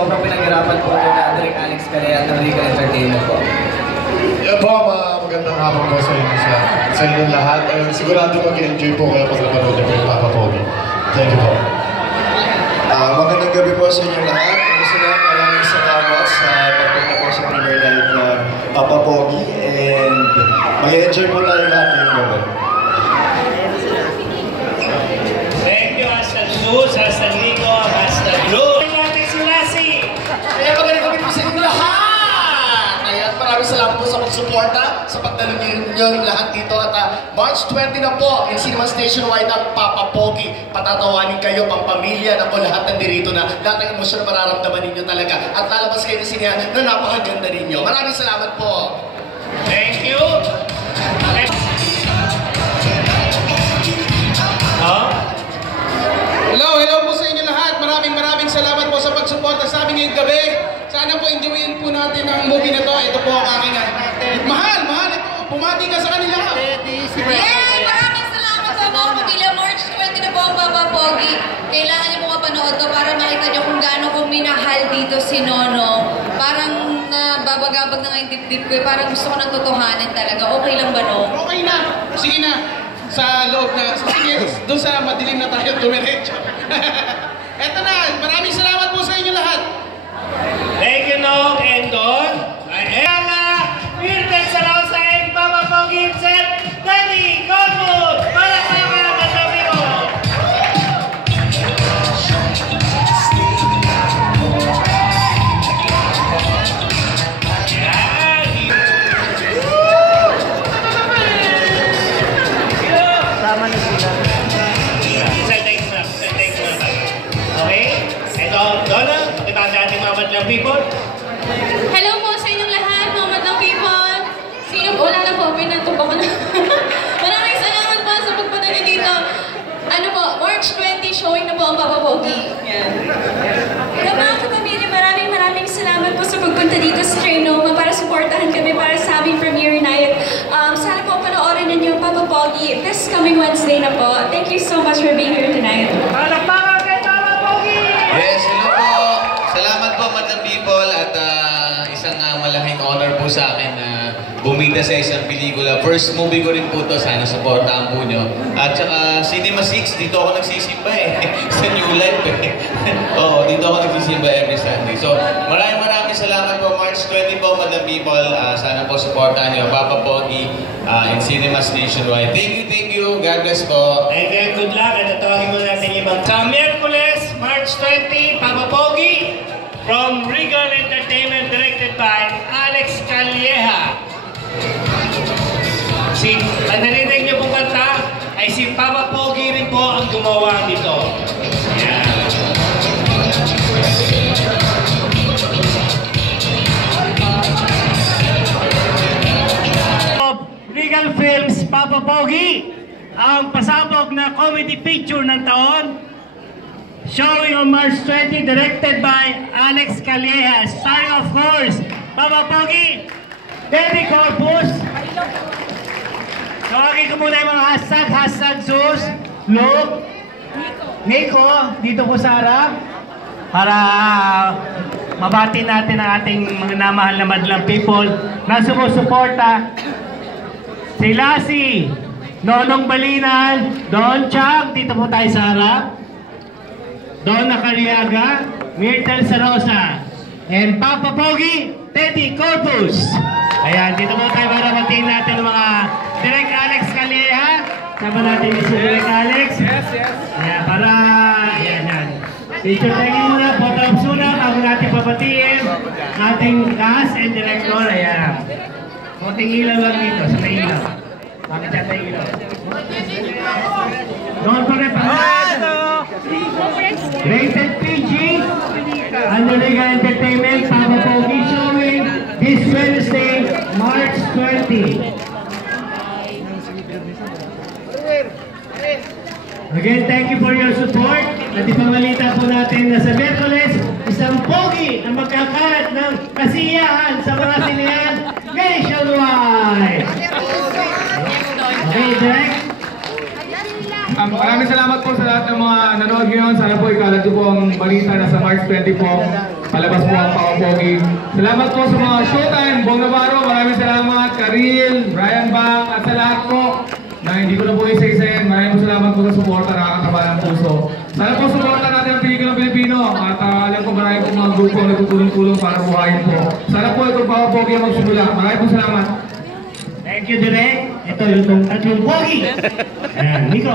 sobrang pinaghirapan po ito na Direk Alex Calea at Rica Entertainment po. Yan po, mga magandang hapon po sa inyo sa, sa inyo lahat. Eh, sigurado mag-enjoy po kayo pag napanood niyo po yung Papa Pogi. Thank you po. Ah, magandang gabi po sa inyo lahat. Ano sila, maraming salamat sa pagpunta po sa premiere live na Papa Pogi and mag-enjoy po tayo lahat ngayong. Po sa pagdalo niyo lahat dito. At ah, March 20 na po, in Cinemas Nationwide ang Papa Pogi. Patatawanin kayo, pang pamilya, na po lahat nandito na lahat ng emosyon na mararamdaman ninyo talaga. At lalabas kayo ng sinehan na napakaganda ninyo. Maraming salamat po! Thank you. Hello, hello po sa inyo lahat. Maraming maraming salamat po sa pagsuporta sa amin ngayong gabi. Sana po enjoyin po natin ang movie na to. Ito po ang aking ah, mahal, mahal ito. Bumati ka sa kanila. Yay! Maraming salamat sa mga pamilya. March 20 na po ang Papa Pogi. Kailangan niyo po mapanood to para makita niyo kung gaano ko minahal dito si Nono. Parang nababagabag na nga yung dibdib ko. eh. Parang gusto ko ng totohanin talaga. Okay lang ba, no? Okay na. Sige na. Sa loob na. Sige, doon sa madilim na tayo dumiretso. Ito na. Maraming salamat po sa inyo lahat. thank you, Nog and Don. Ayala, Mirten sa Lausain, Papa Pogi, Set, Danny, para sa mga katabi na. Okay? Ito, Donna, kita ang ating mga madlang people. Hello po sa inyong lahat, mga madlang people. Sino po? Wala na po, pinatubo ko na. Maraming salamat po sa pagpunta dito. Ano po, March 20, showing na po ang Papa Pogi. Hello mga kapamilya, maraming maraming salamat po sa pagpunta dito sa Trinoma para supportahan kami para sa aming premiere night. Um, sana po panoorin ninyo Papa Pogi this coming Wednesday na po. Thank you so much for being here bumida sa isang pelikula. First movie ko rin po to, sana supportahan po nyo. At saka Cinema 6, dito ako nagsisimba eh. sa New Life eh. Oo, dito ako nagsisimba every Sunday. So, maraming maraming salamat po. March 20 po, Madam People. Ah, sana po supportahan nyo. Papa Pogi uh, in Cinemas Nationwide. Thank you, thank you. God bless po. Thank you, good luck. At tatawagin mo natin ibang. Sa Miyerkules, March 20, Papa Pogi, ang pasabog na comedy picture ng taon. Showing on March 20, directed by Alex Calleja, starring of course, Papa Pogi, Debbie Corpus. Tawagin ko muna yung mga hashtag, hashtag Sus, Luke, Nico, dito po sa harap, para mabati natin ang ating mga namahal na madlang people na sumusuporta Si Lassie, Nonong Balinan, Don Chang, dito po tayo sa harap. Don Nakariaga, Myrtle Sarosa, and Papa Pogi, Teddy Corpus. Ayan, dito po tayo para matiin natin mga Direct Alex Calleja. Sama natin si Direct Alex. Yes, yes. Ayan, para, ayan, ayan. Picture taking muna, photo ops muna, bago natin papatiin ating cast and director. Ayan. Konting ilaw lang dito, sa ilaw. Bakit siya tayo ilaw? Don't forget pa Rated PG under Liga Entertainment, Papa Pogi showing this Wednesday, March 20. Again, thank you for your support. At ipamalita po natin na sa Merkules, isang pogi na magkakalat ng kasiyahan sa mga sinihan nationwide. Okay, Direk? Um, maraming salamat po sa lahat ng mga nanood ngayon. Sana po ikalat po ang balita na sa March 20 po. Palabas po ang Pakapogi. Salamat po sa mga Showtime, Bong Navarro, maraming salamat. Karil, Brian Bang, at sa lahat po na hindi ko na po isa-isayin. Maraming salamat po sa suporta, nakakataba ng puso. Sana po suporta natin ang pelikulang Pilipino at uh, alam ko marami po mga grupo na tutulong-tulong para buhayin po. Sana po itong Pakapogi ang magsimula. Maraming po salamat. Thank you, Direk. Ito yung itong tatlong pogi. Ayan, Nico.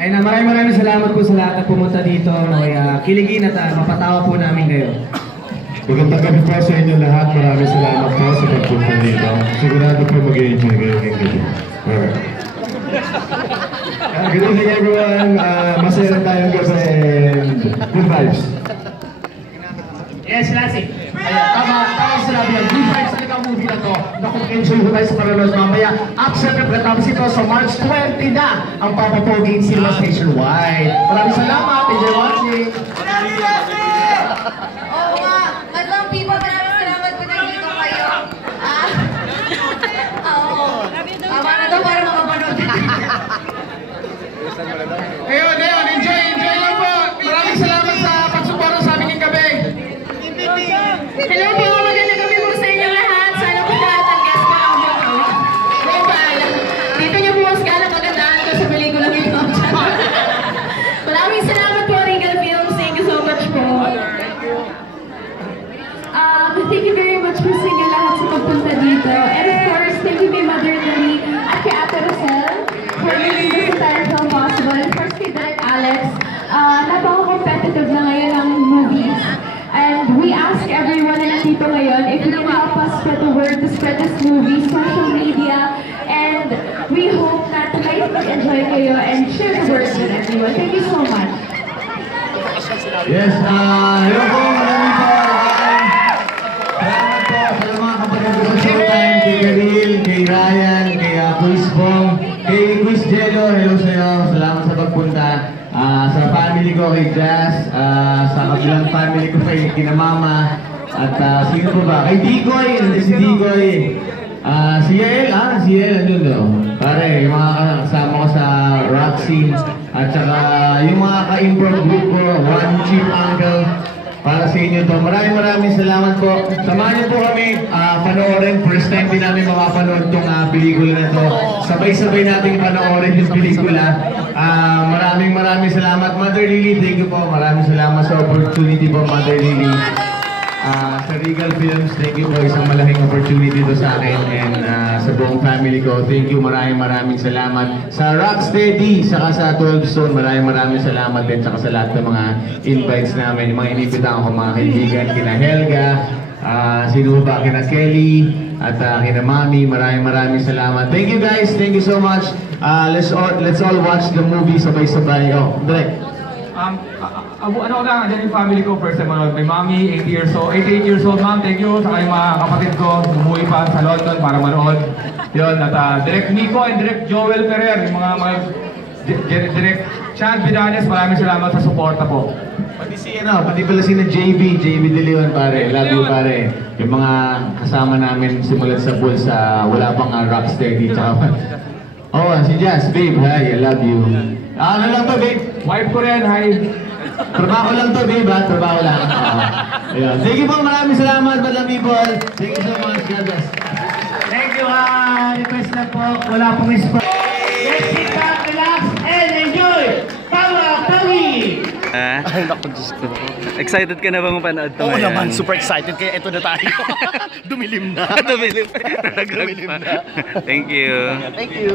Ayun na, maraming maraming salamat po sa lahat na pumunta dito. May uh, kiligin at uh, mapatawa po namin kayo. Magandang gabi po sa inyo lahat. Maraming salamat po sa pagpunta dito. Sigurado po mag-enjoy kayo ngayong gabi. Alright. Uh, good evening everyone. Uh, masaya na tayong gabi and good vibes. Yes, Lassie. Ayan, tama, tama sinabi yan. Good vibes talaga ang movie na to. Naku, enjoy ko tayo sa paranood mamaya. At syempre, pagkatapos ito sa March 20 na ang Papa Pogi in Cinema Station Wide. Maraming salamat. Enjoy watching. Oo nga. Uh, napaka-competitive na ngayon ang movies. And we ask everyone na nandito ngayon if you can help us spread the word to spread this movie, social media, and we hope na tonight mag-enjoy kayo and share the word with everyone. Thank you so much. Yes, po. Ko kay Jazz, ah, sa kabilang family ko kay kina Mama, at ah, sino po ba? Kay Digoy, si Digoy. Ah, si Yael, ah, si Yael, andun do. Pare, yung mga kasama ko sa rock scene, at saka yung mga ka-improv group ko, One Chief Uncle, para sa inyo to. Maraming maraming salamat po. Samahan niyo po kami ah, panoorin. First time din namin makapanood tong ah, pelikula na to. Sabay-sabay nating panoorin yung pelikula. Ah, maraming maraming salamat Mother Lily. Thank you po. Maraming salamat sa opportunity po Mother Lily. Sa Regal Films, thank you po. Isang malaking opportunity to sa akin and ah, sa buong family ko. Thank you, maraming maraming salamat. Sa Rocksteady, saka sa 12 Stone, maraming maraming salamat din. Saka sa lahat ng mga invites namin, mga inibitahan ko mga kaibigan, kina Helga, ah, sino ba, kina Kelly, at ah, kina Mami, maraming maraming salamat. Thank you guys, thank you so much. Ah, let's all let's all watch the movie sabay-sabay. Oh, direct. Um, a- a- ano ko lang, andyan yung family ko first time manood. May mommy, 80 years old, 88 years old ma'am, thank you. Saka yung mga kapatid ko, umuwi pa sa London para manood. Yun, at uh, Direct Nico and Direct Joel Ferrer, yung mga mga Di- Di- Direct Chad Vidales, maraming salamat sa suporta po. Pati si ano, pati pala si na JB, JB De Leon pare, love you pare. Yung mga kasama namin simulat sa pool sa wala pang uh, rocksteady tsaka Oh, si Jazz, babe, hi, I love you. Ah, ano lang to, babe? Wife ko rin, hi. Trabaho lang to, babe, ha? Trabaho lang. Oo. Ayun. Thank you po, maraming salamat, madam people. Thank you so much, God bless. Thank you, ah. request na po. Wala pong spot. Let's sit back, relax, and enjoy. Ah? Ay, naku, Diyos ko. Excited ka na ba mapanood to Oo ngayon? naman, super excited. Kaya ito na tayo. Dumilim na. Dumilim. Dumilim na. Thank you. Thank you.